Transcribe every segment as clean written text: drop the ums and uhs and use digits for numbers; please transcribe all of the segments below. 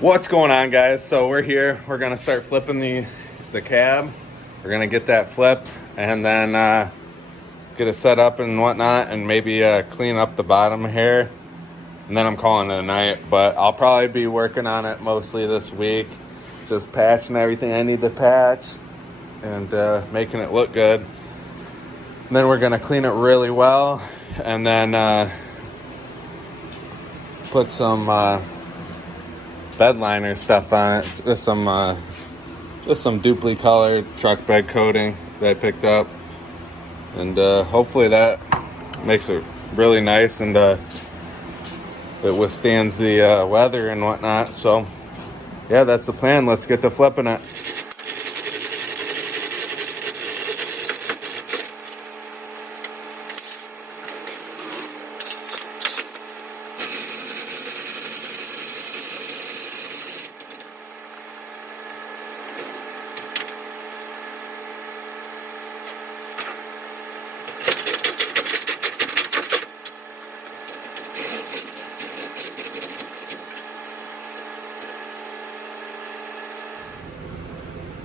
What's going on, guys? So we're here. We're gonna start flipping the cab. We're gonna get that flipped and then get it set up and whatnot, and maybe clean up the bottom here. And then I'm calling it a night. But I'll probably be working on it mostly this week, just patching everything I need to patch and making it look good. And then we're gonna clean it really well, and then put some bed liner stuff on it. Just some duplicate colored truck bed coating that I picked up, and hopefully that makes it really nice and it withstands the weather and whatnot. So yeah, that's the plan. Let's get to flipping it.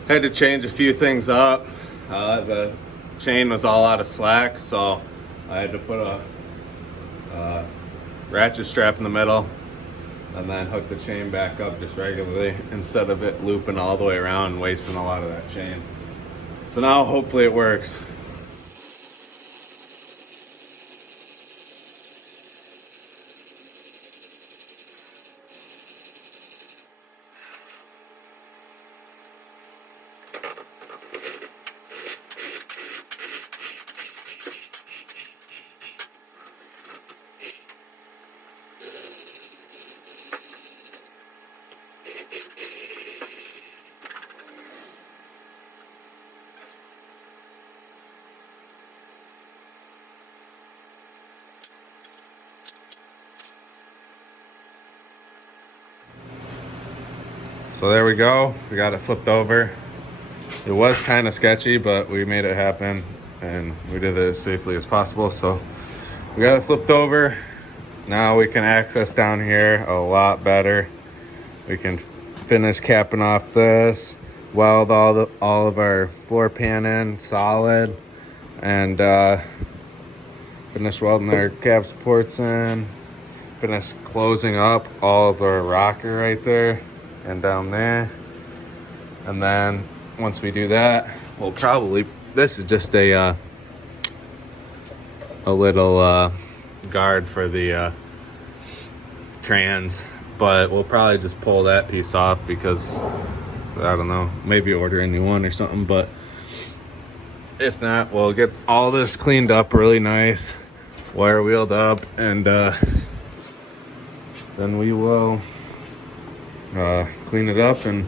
Had to change a few things up. The chain was all out of slack, so I had to put a ratchet strap in the middle and then hook the chain back up just regularly instead of it looping all the way around and wasting a lot of that chain. So now hopefully it works. So there we go. We got it flipped over. It was kind of sketchy, but we made it happen and we did it as safely as possible. So we got it flipped over. Now we can access down here a lot better. We can finish capping off this, weld all of our floor pan in solid, and finish welding our cab supports in. Finish closing up all of our rocker right there and down there. And then once we do that, we'll probably, this is just a little guard for the trans, but we'll probably just pull that piece off because I don't know, maybe order a new one or something. But if not, we'll get all this cleaned up really nice, wire wheeled up, and then we will clean it up and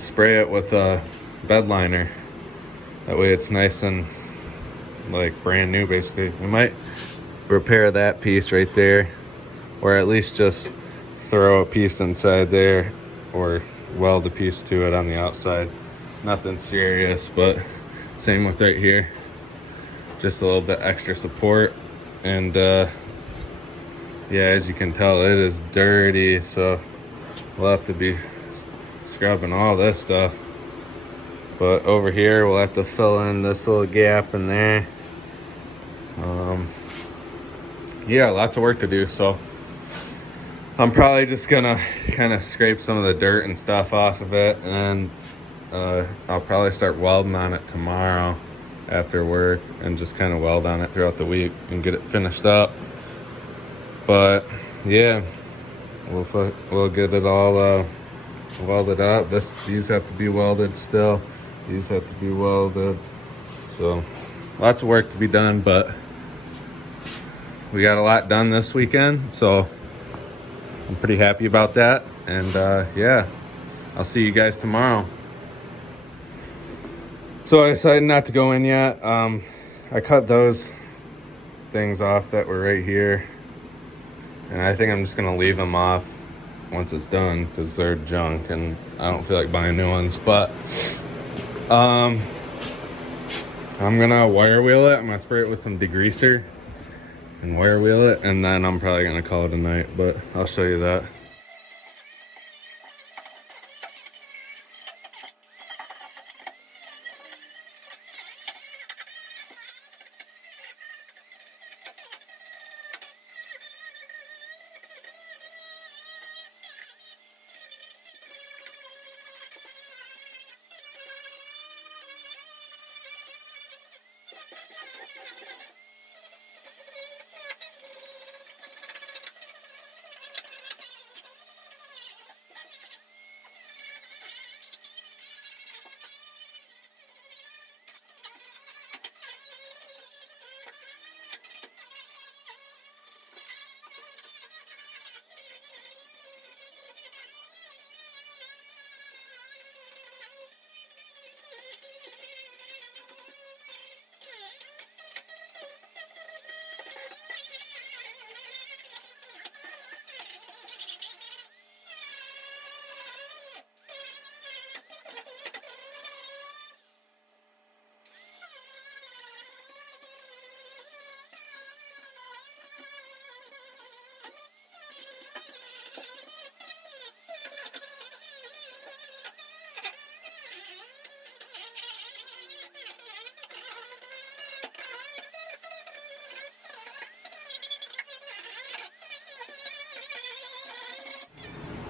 spray it with a bed liner. That way it's nice and like brand new basically. We might repair that piece right there, or at least just throw a piece inside there or weld a piece to it on the outside. Nothing serious, but same with right here. Just a little bit extra support. And yeah, as you can tell, it is dirty, so we'll have to be scrubbing all this stuff. But over here, we'll have to fill in this little gap in there. Yeah, lots of work to do. So I'm probably just gonna kind of scrape some of the dirt and stuff off of it, and I'll probably start welding on it tomorrow after work and just kind of weld on it throughout the week and get it finished up. But yeah, we'll get it all welded up. These have to be welded still. These have to be welded. So lots of work to be done, but we got a lot done this weekend, so I'm pretty happy about that. And yeah, I'll see you guys tomorrow. So I decided not to go in yet. I cut those things off that were right here, and I think I'm just gonna leave them off once it's done because they're junk and I don't feel like buying new ones. But I'm gonna wire wheel it. I'm gonna spray it with some degreaser and wire wheel it, and then I'm probably gonna call it a night, but I'll show you that.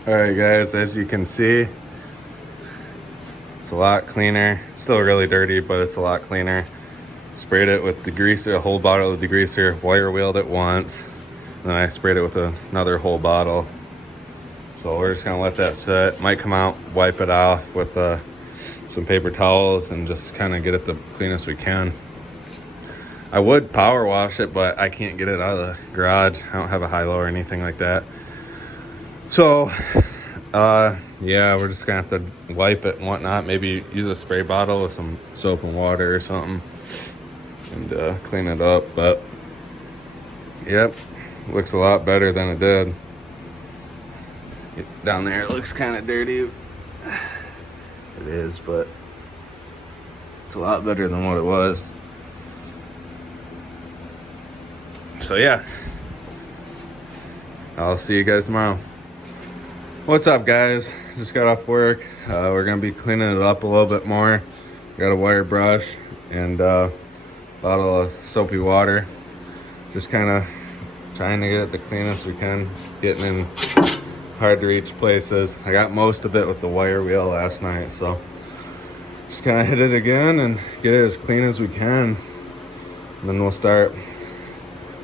All right, guys, as you can see, it's a lot cleaner. It's still really dirty, but it's a lot cleaner. Sprayed it with degreaser, a whole bottle of degreaser, wire wheeled it once, and then I sprayed it with another whole bottle. So we're just gonna let that sit. Might come out, wipe it off with some paper towels and just kind of get it the cleanest we can. I would power wash it, but I can't get it out of the garage. I don't have a high-low or anything like that. So, yeah, we're just gonna have to wipe it and whatnot. Maybe use a spray bottle with some soap and water or something and clean it up. But, yep, looks a lot better than it did. Down there, it looks kind of dirty. It is, but it's a lot better than what it was. So yeah, I'll see you guys tomorrow. What's up, guys? Just got off work. We're gonna be cleaning it up a little bit more. Got a wire brush and a bottle of soapy water. Just kind of trying to get it the cleanest we can, getting in hard to reach places. I got most of it with the wire wheel last night, so just kind of hit it again and get it as clean as we can. And then we'll start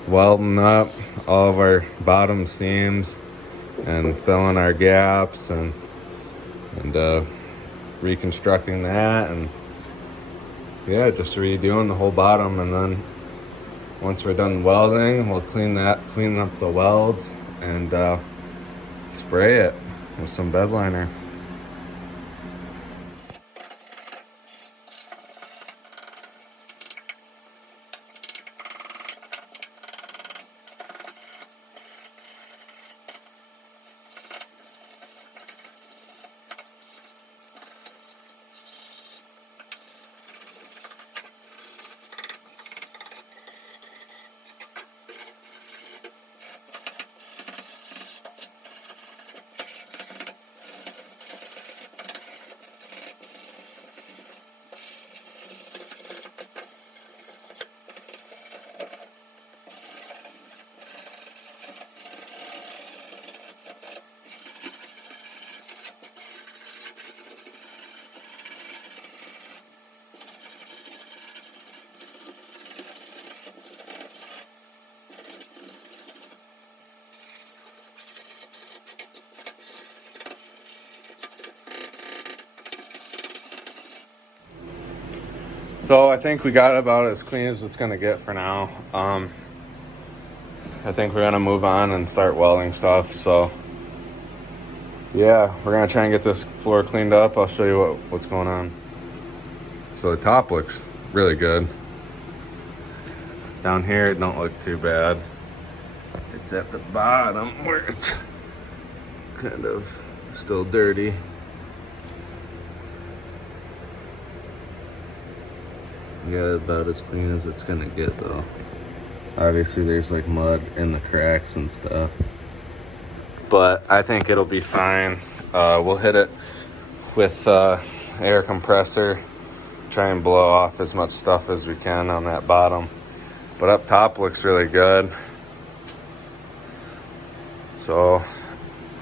welding up all of our bottom seams and filling our gaps and reconstructing that, and yeah, just redoing the whole bottom. And then once we're done welding, we'll clean up the welds and spray it with some bed liner. So I think we got about as clean as it's gonna get for now. I think we're gonna move on and start welding stuff. So yeah, we're gonna try and get this floor cleaned up. I'll show you what's going on. So the top looks really good. Down here it don't look too bad. It's at the bottom where it's kind of still dirty. Yeah, about as clean as it's gonna get though. Obviously there's like mud in the cracks and stuff, but I think it'll be fine. We'll hit it with air compressor, try and blow off as much stuff as we can on that bottom. But up top looks really good. So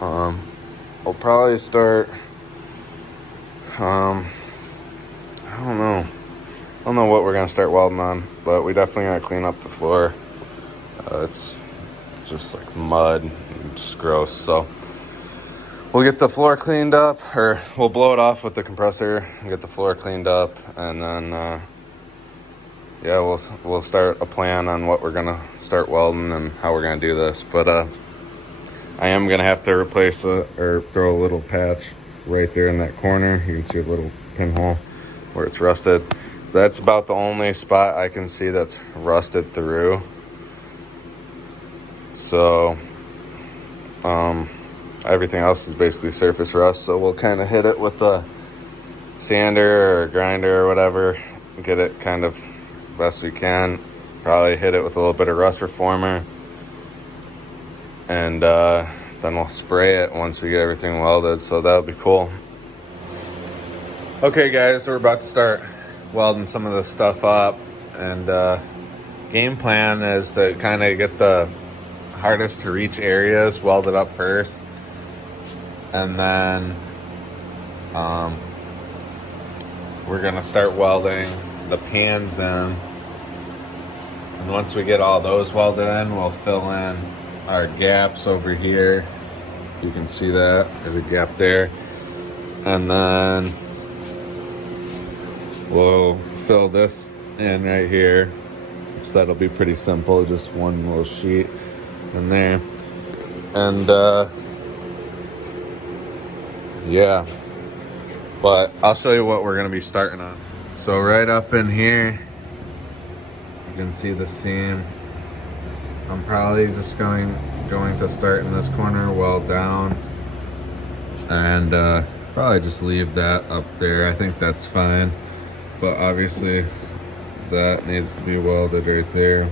we'll probably start, I don't know what we're gonna start welding on, but we definitely gotta clean up the floor. It's just like mud and it's gross. So we'll get the floor cleaned up, or we'll blow it off with the compressor and get the floor cleaned up, and then yeah, we'll start a plan on what we're gonna start welding and how we're gonna do this. But I am gonna have to replace or throw a little patch right there in that corner. You can see a little pinhole where it's rusted. That's about the only spot I can see that's rusted through. So everything else is basically surface rust. So we'll kind of hit it with a sander or a grinder or whatever, get it kind of best we can. Probably hit it with a little bit of rust reformer, and then we'll spray it once we get everything welded. So that'll be cool. Okay guys, we're about to start welding some of this stuff up, and game plan is to kind of get the hardest to reach areas welded up first, and then we're gonna start welding the pans in. And once we get all those welded in, we'll fill in our gaps over here. You can see that there's a gap there, and then we'll fill this in right here. So that'll be pretty simple, just one little sheet in there. And yeah, but I'll show you what we're gonna be starting on. So right up in here, you can see the seam. I'm probably just going to start in this corner, weld down, and probably just leave that up there. I think that's fine, but obviously that needs to be welded right there.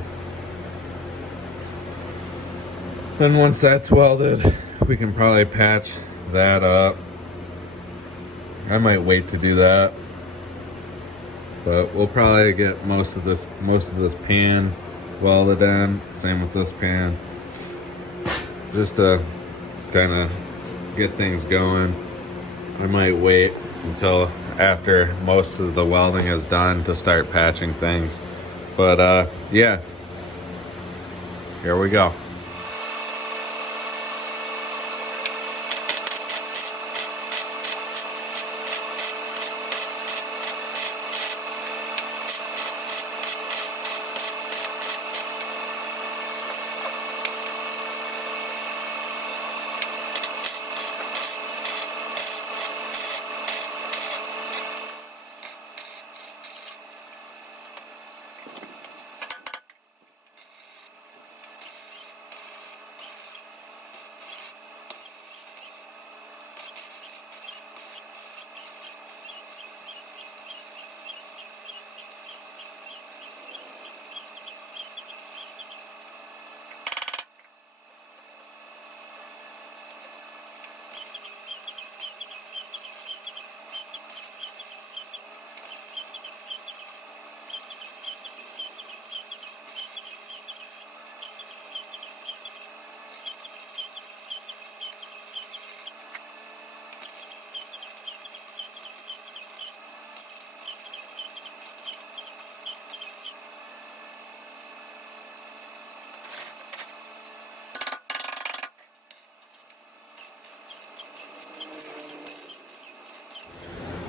Then once that's welded, we can probably patch that up. I might wait to do that, but we'll probably get most of this pan welded in. Same with this pan, just to kind of get things going. I might wait until after most of the welding is done to start patching things, but yeah, here we go.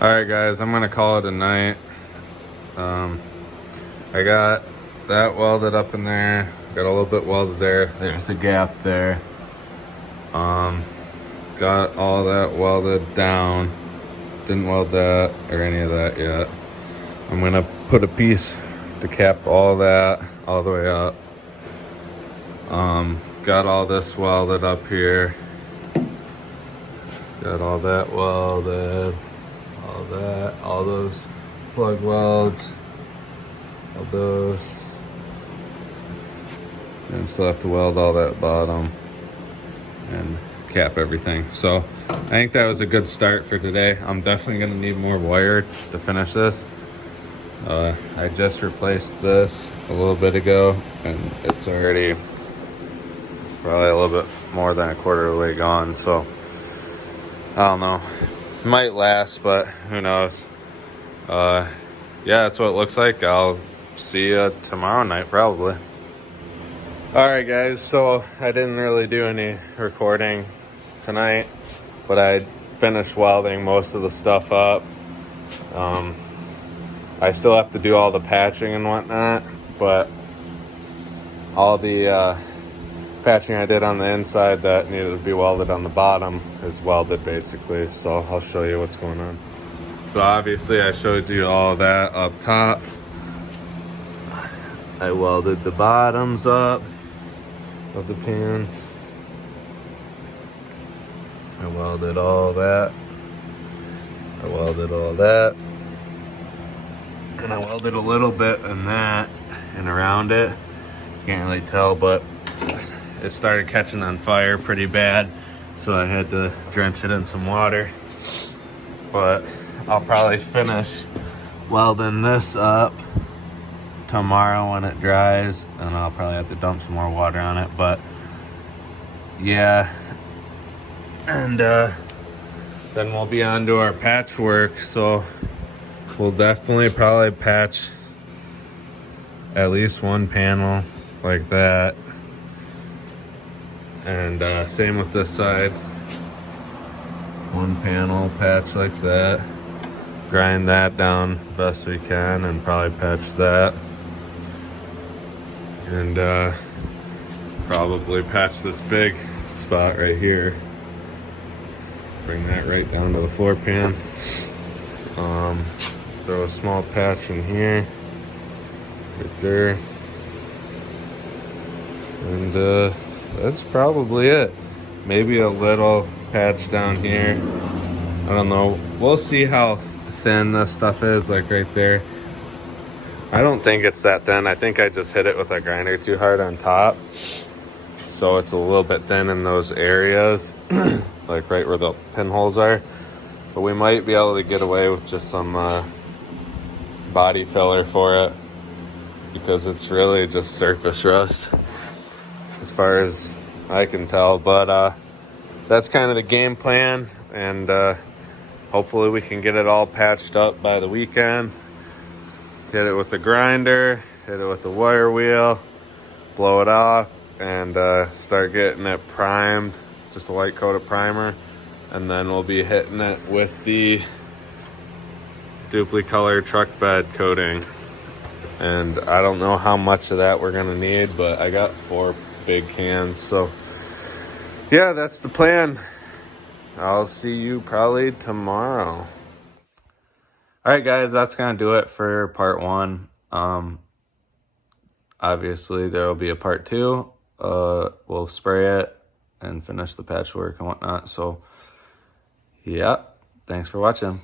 Alright guys, I'm gonna call it a night. I got that welded up in there, got a little bit welded there, there's a gap there. Got all that welded down, didn't weld that or any of that yet. I'm gonna put a piece to cap all that all the way up. Got all this welded up here, got all that welded, all those plug welds, all those, and still have to weld all that bottom and cap everything. So I think that was a good start for today. I'm definitely gonna need more wire to finish this. I just replaced this a little bit ago, and it's already probably a little bit more than a quarter of the way gone, so I don't know. Might last, but who knows. Yeah, that's what it looks like. I'll see you tomorrow night probably. Alright guys, so I didn't really do any recording tonight, but I finished welding most of the stuff up. I still have to do all the patching and whatnot, but all the patching I did on the inside that needed to be welded on the bottom is welded basically, so I'll show you what's going on. So obviously I showed you all of that up top. I welded the bottoms up of the pan. I welded all that. I welded all that. And I welded a little bit in that and around it. Can't really tell, but it started catching on fire pretty bad, so I had to drench it in some water. But I'll probably finish welding this up tomorrow when it dries, and I'll probably have to dump some more water on it. But yeah, and then we'll be on to our patchwork. So we'll definitely probably patch at least one panel like that. And same with this side. One panel patch like that. Grind that down best we can and probably patch that. And probably patch this big spot right here. Bring that right down to the floor pan. Throw a small patch in here. Right there. And that's probably it. Maybe a little patch down here. I don't know. We'll see how thin this stuff is, like right there. I don't think it's that thin. I think I just hit it with a grinder too hard on top. So it's a little bit thin in those areas, like right where the pinholes are. But we might be able to get away with just some body filler for it, because it's really just surface rust as far as I can tell. But that's kind of the game plan, and hopefully we can get it all patched up by the weekend. Hit it with the grinder, hit it with the wire wheel, blow it off, and start getting it primed, just a light coat of primer. And then we'll be hitting it with the Dupli-Color truck bed coating. And I don't know how much of that we're gonna need, but I got 4 big cans. So yeah, that's the plan. I'll see you probably tomorrow. All right, guys, that's gonna do it for part 1. Obviously there will be a part 2. We'll spray it and finish the patchwork and whatnot. So yeah, thanks for watching.